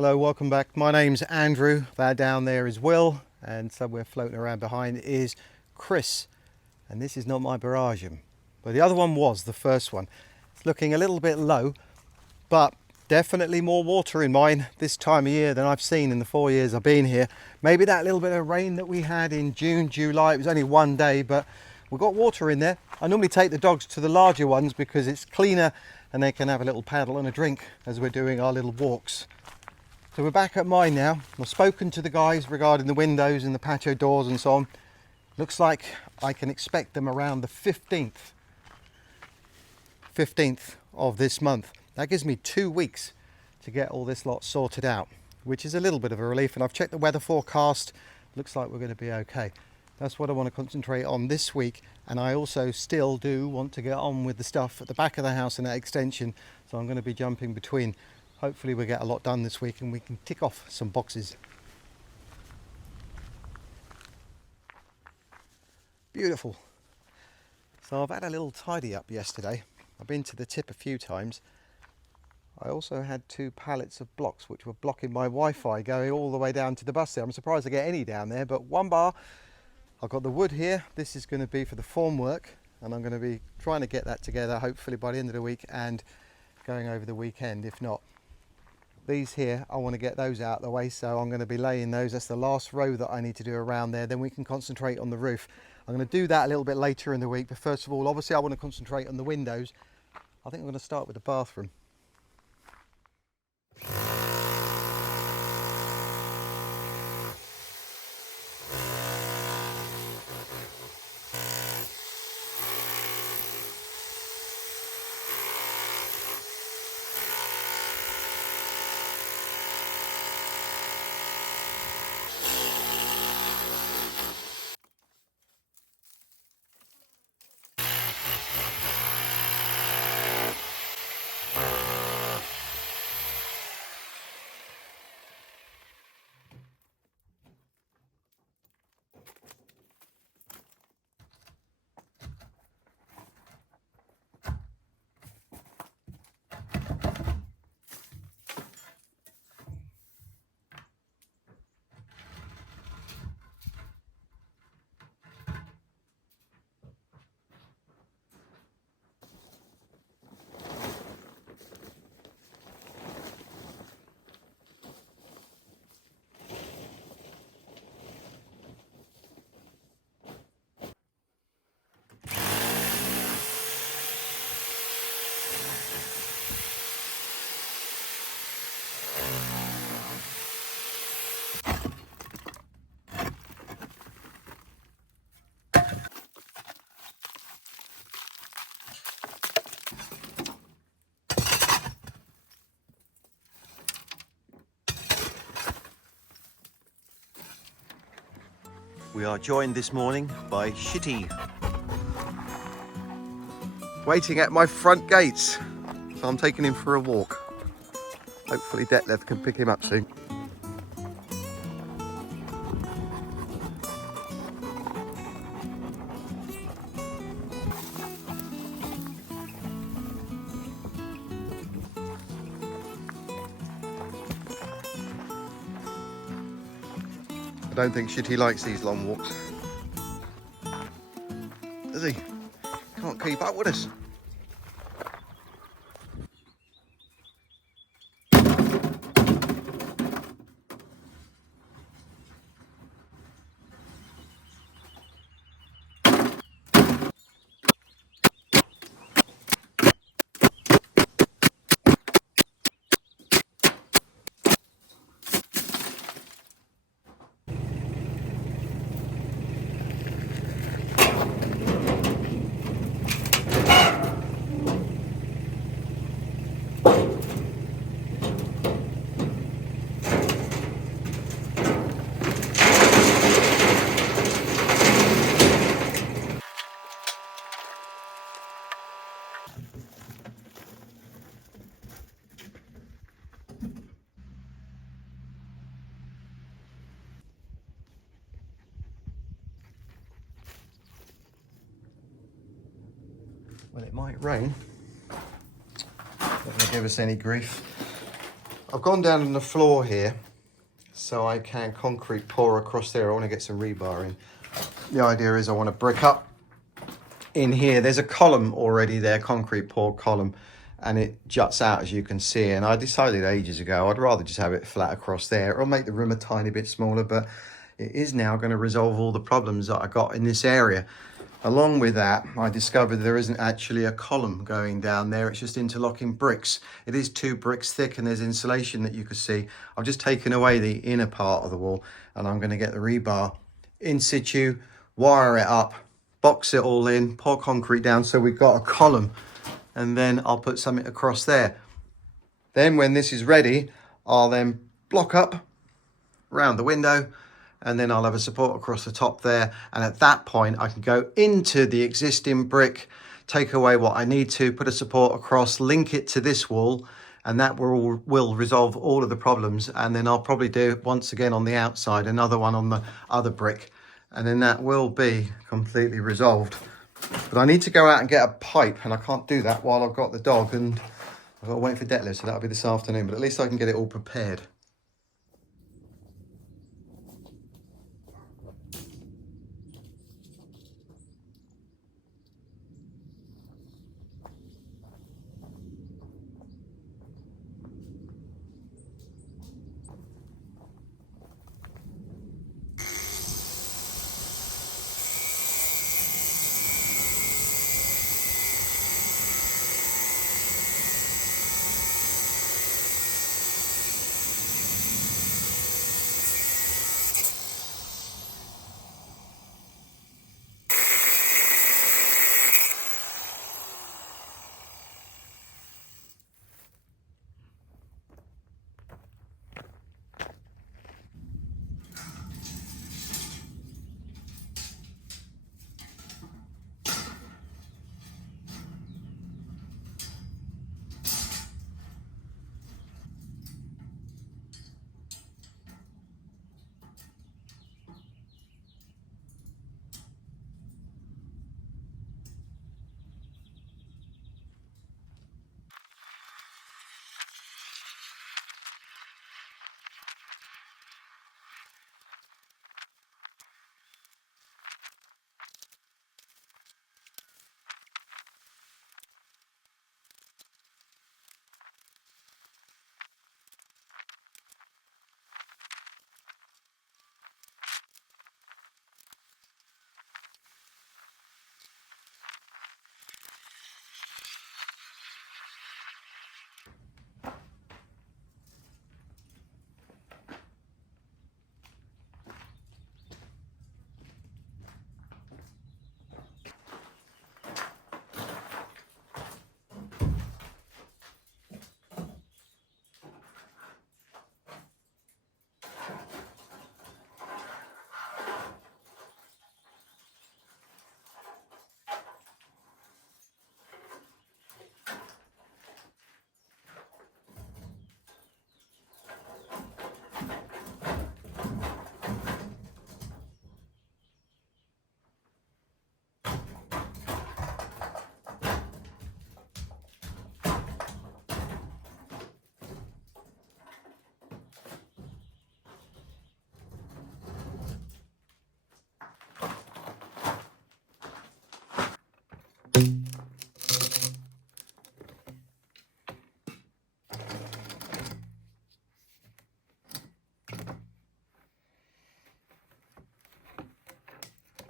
Hello, welcome back. My name's Andrew. That down there is Will, and somewhere floating around behind is Chris. And this is not my Barragem, but the other one was, the first one. It's looking a little bit low, but definitely more water in mine this time of year than I've seen in the 4 years I've been here. Maybe that little bit of rain that we had in June, July, it was only one day, but we've got water in there. I normally take the dogs to the larger ones because it's cleaner and they can have a little paddle and a drink as we're doing our little walks. So we're back at mine now. I've spoken to the guys regarding the windows and the patio doors and so on. Looks like I can expect them around the 15th of this month. That gives me 2 weeks to get all this lot sorted out, which is a little bit of a relief. And I've checked the weather forecast. Looks like we're going to be okay. That's what I want to concentrate on this week. And I also still do want to get on with the stuff at the back of the house and that extension. So I'm going to be jumping between. Hopefully we'll get a lot done this week and we can tick off some boxes. Beautiful. So I've had a little tidy up yesterday. I've been to the tip a few times. I also had 2 pallets of blocks which were blocking my Wi-Fi going all the way down to the bus there. I'm surprised I get any down there, but 1 bar. I've got the wood here. This is going to be for the formwork and I'm going to be trying to get that together hopefully by the end of the week and going over the weekend if not. These here, I want to get those out of the way, so I'm going to be laying those. That's the last row that I need to do around there. Then we can concentrate on the roof. I'm going to do that a little bit later in the week, but first of all, obviously I want to concentrate on the windows. I think I'm going to start with the bathroom. We are joined this morning by Shitty, waiting at my front gates. So I'm taking him for a walk. Hopefully Detlef can pick him up soon. I don't think Shitty likes these long walks. Does he? Can't keep up with us. Well, it might rain. Not going to give us any grief. I've gone down on the floor here so I can concrete pour across there. I want to get some rebar in. The idea is I want to brick up in here. There's a column already there, concrete pour column, and it juts out as you can see. And I decided ages ago I'd rather just have it flat across there. It'll make the room a tiny bit smaller, but it is now going to resolve all the problems that I got in this area. Along with that, I discovered there isn't actually a column going down there. It's just interlocking bricks. It is 2 bricks thick and there's insulation that you can see. I've just taken away the inner part of the wall and I'm going to get the rebar in situ, wire it up, box it all in, pour concrete down so we've got a column, and then I'll put something across there. Then when this is ready, I'll then block up around the window, and then I'll have a support across the top there, and at that point I can go into the existing brick, take away what I need to, put a support across, link it to this wall, and that will resolve all of the problems. And then I'll probably do once again on the outside, another one on the other brick, and then that will be completely resolved. But I need to go out and get a pipe, and I can't do that while I've got the dog, and I've got to wait for Detlef, so that'll be this afternoon, but at least I can get it all prepared.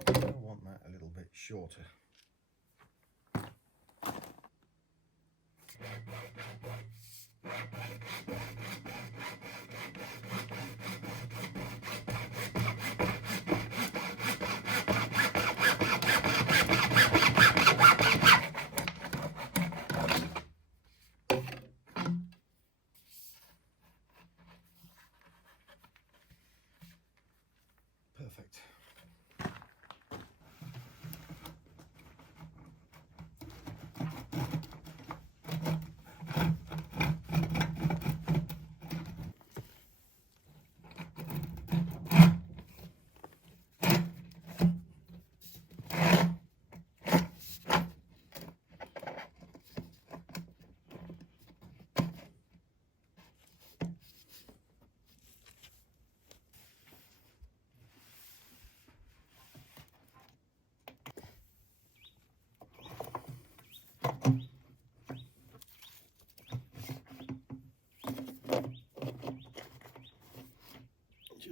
I want that a little bit shorter. Perfect.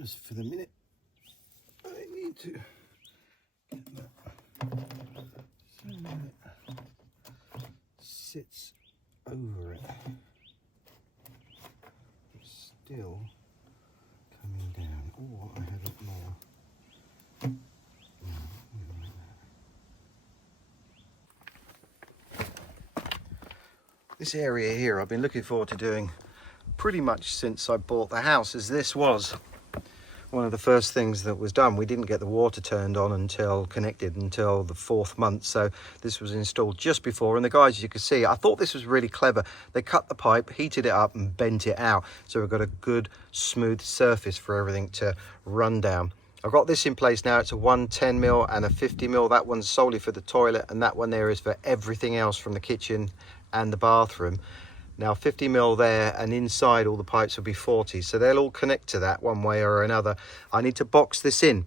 just for the minute, I need to get that so that it sits over it. It's still coming down. Oh, I have it more. This area here I've been looking forward to doing pretty much since I bought the house, as this was one of the first things that was done. We didn't get the water turned on until connected until the 4th month, so this was installed just before. And the guys, as you can see, I thought this was really clever. They cut the pipe, heated it up and bent it out, so we've got a good smooth surface for everything to run down. I've got this in place now. It's a 110mm and a 50mm. That one's solely for the toilet, and that one there is for everything else from the kitchen and the bathroom. Now 50mm there, and inside all the pipes will be 40, so they'll all connect to that one way or another. I need to box this in.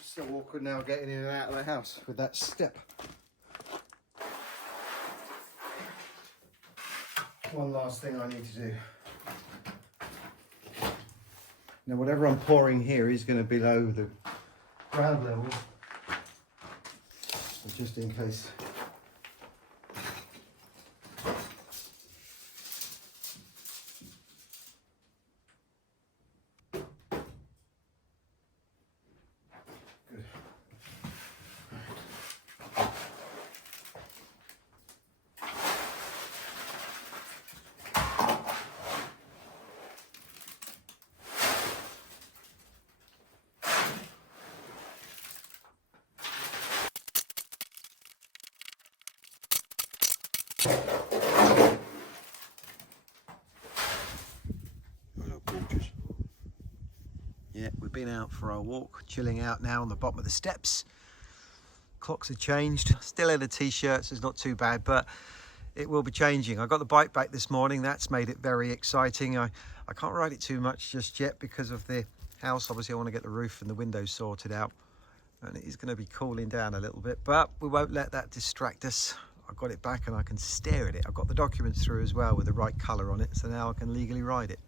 So awkward now getting in and out of the house with that step. One last thing I need to do. Now whatever I'm pouring here is going to be below the ground level, but just in case. Yeah, we've been out for our walk, chilling out now on the bottom of the steps. Clocks have changed, still in the t-shirts, it's not too bad, but it will be changing. I got the bike back this morning, that's made it very exciting. I can't ride it too much just yet because of the house. Obviously I want to get the roof and the windows sorted out, and it is going to be cooling down a little bit, but we won't let that distract us. I've got it back and I can stare at it. I've got the documents through as well with the right colour on it, so now I can legally ride it.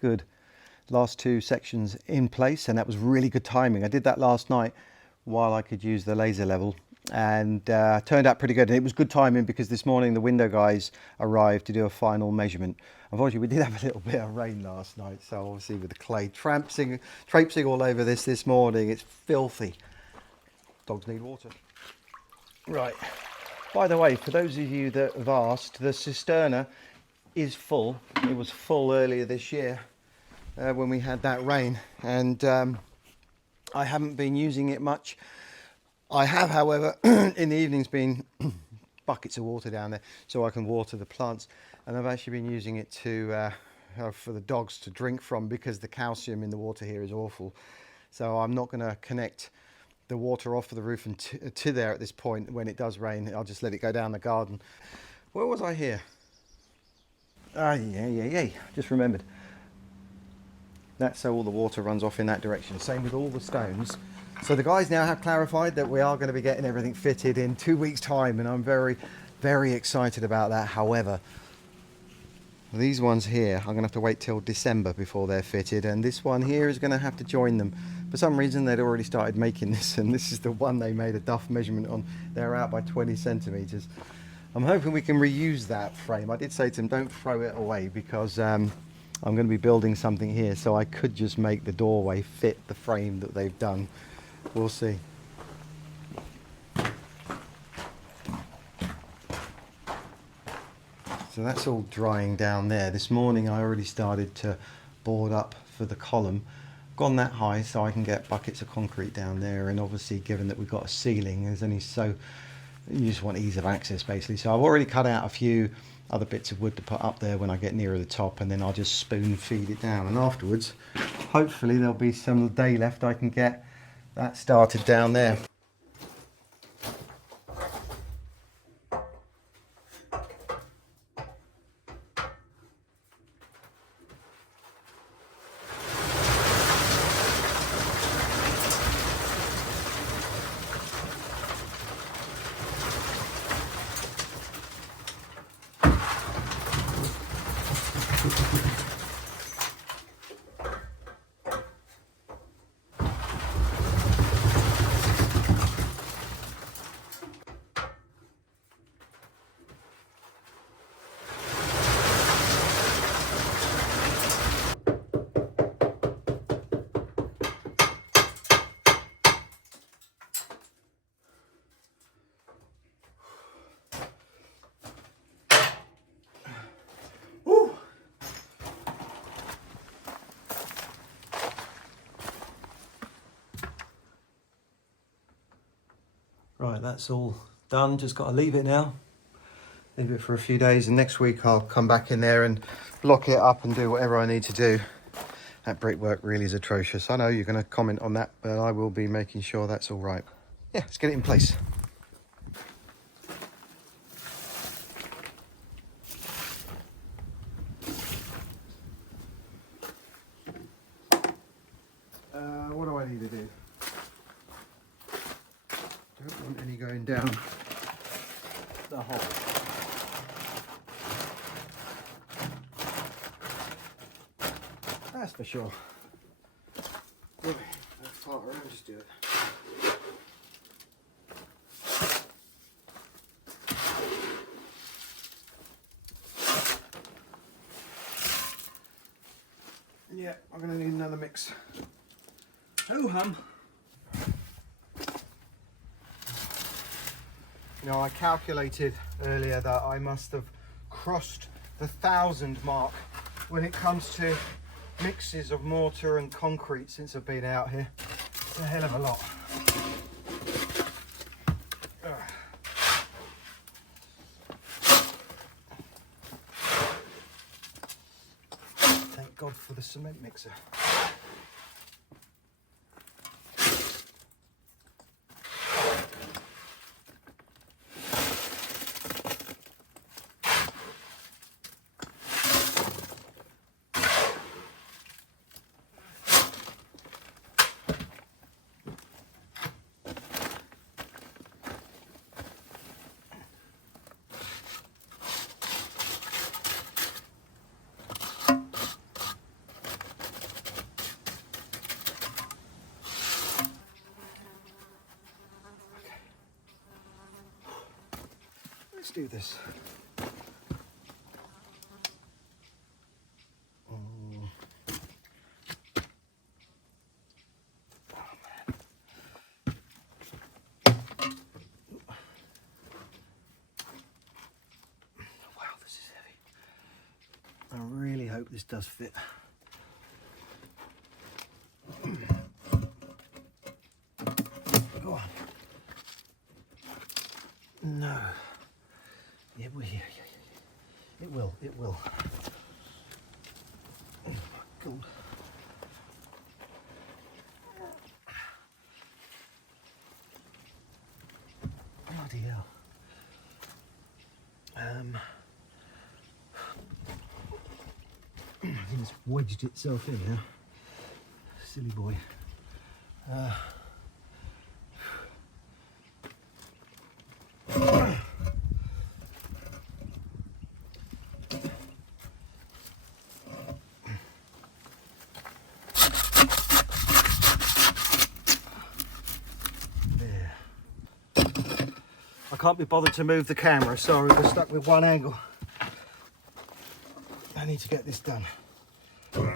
Good. Last two sections in place, and that was really good timing. I did that last night while I could use the laser level, and turned out pretty good. And it was good timing because this morning the window guys arrived to do a final measurement. Unfortunately we did have a little bit of rain last night, so obviously with the clay traipsing all over this morning, it's filthy. Dogs need water. Right, by the way, for those of you that have asked, the Cisterna is full. It was full earlier this year when we had that rain, and I haven't been using it much. I have, however, in the evenings been buckets of water down there so I can water the plants, and I've actually been using it to for the dogs to drink from, because the calcium in the water here is awful. So I'm not going to connect the water off of the roof and to there at this point. When it does rain, I'll just let it go down the garden. Where was I here? Yeah, just remembered. That's so all the water runs off in that direction. Same with all the stones. So the guys now have clarified that we are going to be getting everything fitted in 2 weeks' time, and I'm very, very excited about that. However, these ones here, I'm going to have to wait till December before they're fitted, and this one here is going to have to join them. For some reason, they'd already started making this, and this is the one they made a duff measurement on. They're out by 20 centimetres. I'm hoping we can reuse that frame. I did say to them, don't throw it away, because I'm going to be building something here, so I could just make the doorway fit the frame that they've done. We'll see. So that's all drying down there. This morning I already started to board up for the column. Gone that high so I can get buckets of concrete down there, and obviously given that we've got a ceiling, there's only so, you just want ease of access basically. So I've already cut out a few other bits of wood to put up there when I get nearer the top, and then I'll just spoon feed it down, and afterwards hopefully there'll be some day left I can get that started down there. Right, that's all done. Just got to leave it now. Leave it for a few days, and next week I'll come back in there and block it up and do whatever I need to do. That brickwork really is atrocious. I know you're going to comment on that, but I will be making sure that's all right. Yeah, let's get it in place. What do I need to do? Don't want any going down the hole. That's for sure. Right, let's part around, just do it. Yeah, I'm going to need another mix. Oh hum. You know, I calculated earlier that I must have crossed the 1,000 mark when it comes to mixes of mortar and concrete since I've been out here. It's a hell of a lot. Thank God for the cement mixer. Let's do this. Wow, this is heavy. really hope this does fit. Go on. No. It will. It will. It will. Oh my God. Bloody hell. I think it's wedged itself in now. Silly boy. I can't be bothered to move the camera, sorry, we're stuck with one angle. I need to get this done. Come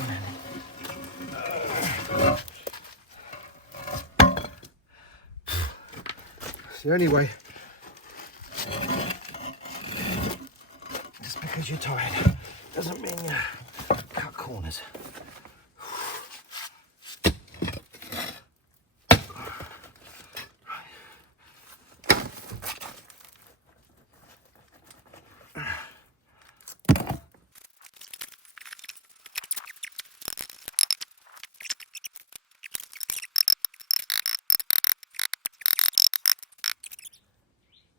on, Annie. It's the only way. Just because you're tired doesn't mean you cut corners.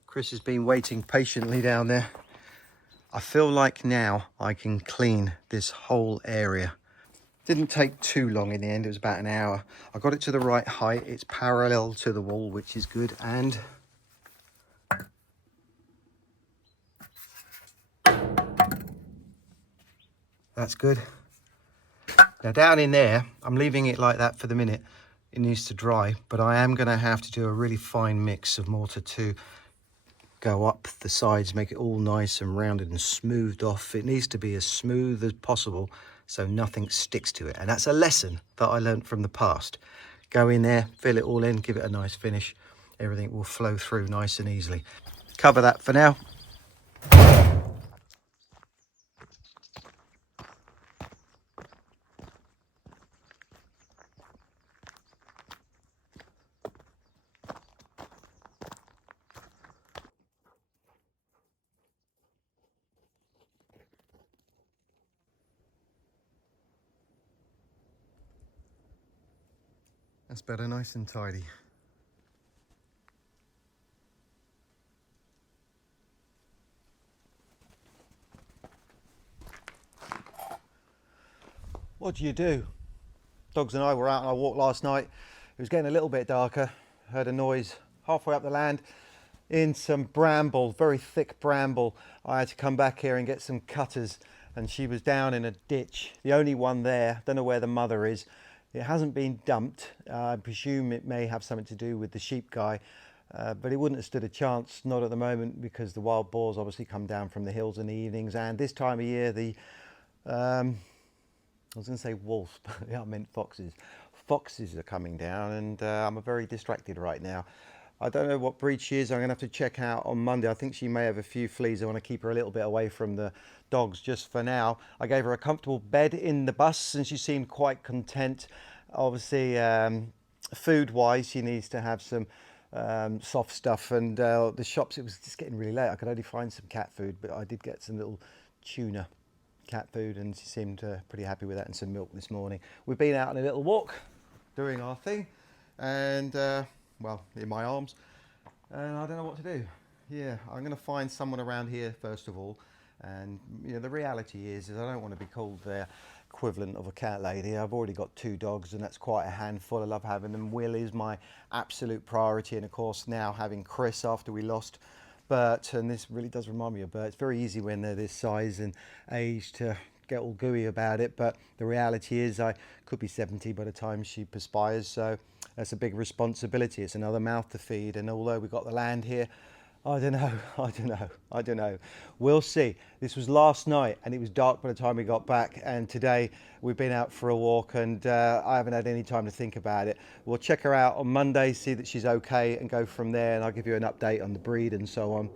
Chris has been waiting patiently down there. I feel like now I can clean this whole area. Didn't take too long in the end, it was about an hour. I got it to the right height, it's parallel to the wall, which is good, and that's good. Now down in there, I'm leaving it like that for the minute. It needs to dry, but I am gonna have to do a really fine mix of mortar to go up the sides, make it all nice and rounded and smoothed off. It needs to be as smooth as possible so nothing sticks to it. And that's a lesson that I learned from the past. Go in there, fill it all in, give it a nice finish. Everything will flow through nice and easily. Cover that for now. That's better, nice and tidy. What do you do? Dogs and I were out on our walk last night. It was getting a little bit darker. Heard a noise halfway up the land in some bramble, very thick bramble. I had to come back here and get some cutters, and she was down in a ditch, the only one there. Don't know where the mother is. It hasn't been dumped. I presume it may have something to do with the sheep guy, but it wouldn't have stood a chance, not at the moment, because the wild boars obviously come down from the hills in the evenings, and this time of year the I was going to say wolves, but I meant foxes. Foxes are coming down, and I'm very distracted right now. I don't know what breed she is. I'm going to have to check out on Monday. I think she may have a few fleas. I want to keep her a little bit away from the dogs just for now. I gave her a comfortable bed in the bus, and she seemed quite content. Obviously, food-wise, she needs to have some soft stuff, and the shops, it was just getting really late. I could only find some cat food, but I did get some little tuna cat food, and she seemed pretty happy with that, and some milk this morning. We've been out on a little walk doing our thing, and well, in my arms, and I don't know what to do. Yeah, I'm going to find someone around here first of all, and you know, the reality is I don't want to be called their equivalent of a cat lady. I've already got 2 dogs, and that's quite a handful. I love having them. Will is my absolute priority, and of course now having Chris after we lost Bert, and this really does remind me of Bert. It's very easy when they're this size and age to get all gooey about it, but the reality is I could be 70 by the time she perspires, so that's a big responsibility. It's another mouth to feed, and although we've got the land here, I don't know, I don't know. We'll see. This was last night and it was dark by the time we got back, and today we've been out for a walk and I haven't had any time to think about it. We'll check her out on Monday, see that she's okay, and go from there, and I'll give you an update on the breed and so on.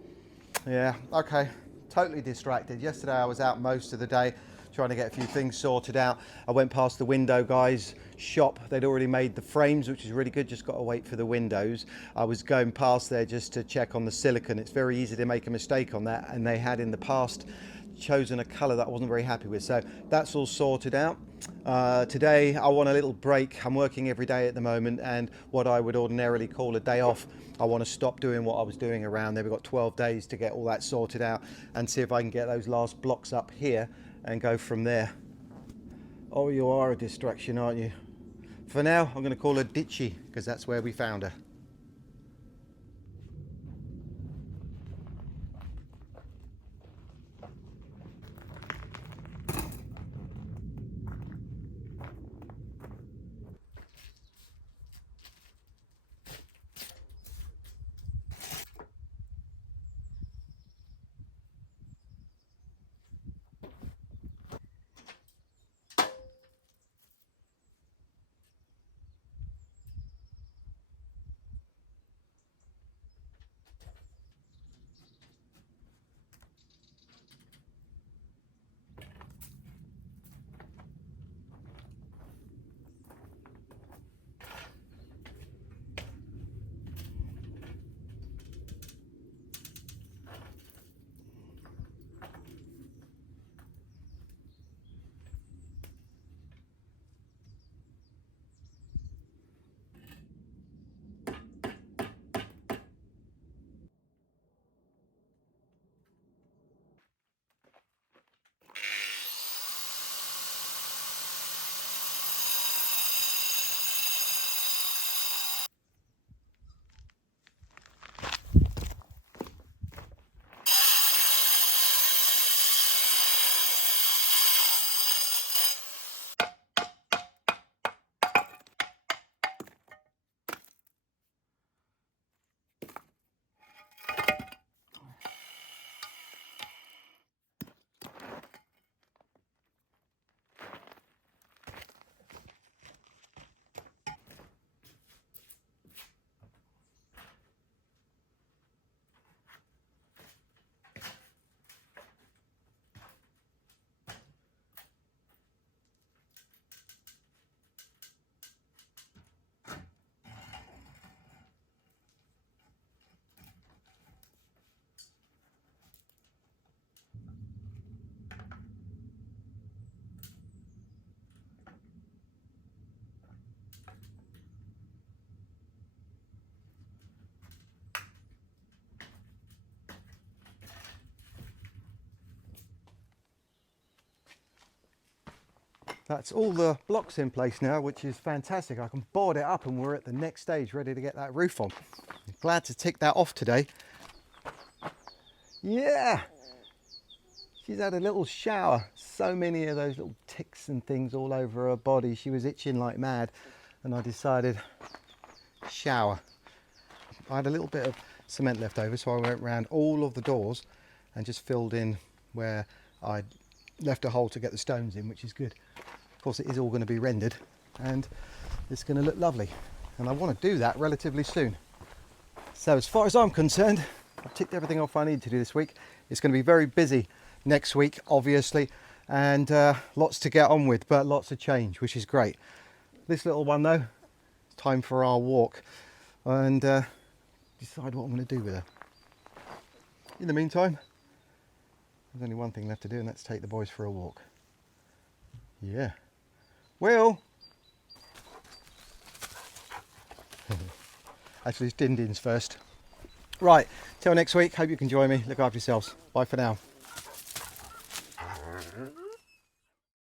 Yeah, okay. Totally distracted. Yesterday I was out most of the day trying to get a few things sorted out. I went past the window guys' shop. They'd already made the frames, which is really good. Just got to wait for the windows. I was going past there just to check on the silicone. It's very easy to make a mistake on that, and they had in the past chosen a color that I wasn't very happy with. So that's all sorted out. Today I want a little break. I'm working every day at the moment, and what I would ordinarily call a day off, I want to stop doing what I was doing around there. We've got 12 days to get all that sorted out and see if I can get those last blocks up here and go from there. Oh, you are a distraction, aren't you? For now, I'm going to call her Ditchy because that's where we found her. That's all the blocks in place now, which is fantastic. I can board it up and we're at the next stage, ready to get that roof on. Glad to tick that off today. Yeah, she's had a little shower. So many of those little ticks and things all over her body. She was itching like mad, and I decided shower. I had a little bit of cement left over, so I went around all of the doors and just filled in where I'd left a hole to get the stones in, which is good. Of course, it is all going to be rendered and it's going to look lovely, and I want to do that relatively soon. So as far as I'm concerned, I've ticked everything off I need to do this week. It's going to be very busy next week, obviously, and lots to get on with, but lots of change, which is great. This little one though, it's time for our walk and decide what I'm going to do with her. In the meantime, there's only one thing left to do, and that's take the boys for a walk. Yeah. Will! Actually, it's Din Din's first. Right, till next week. Hope you can join me. Look after yourselves. Bye for now.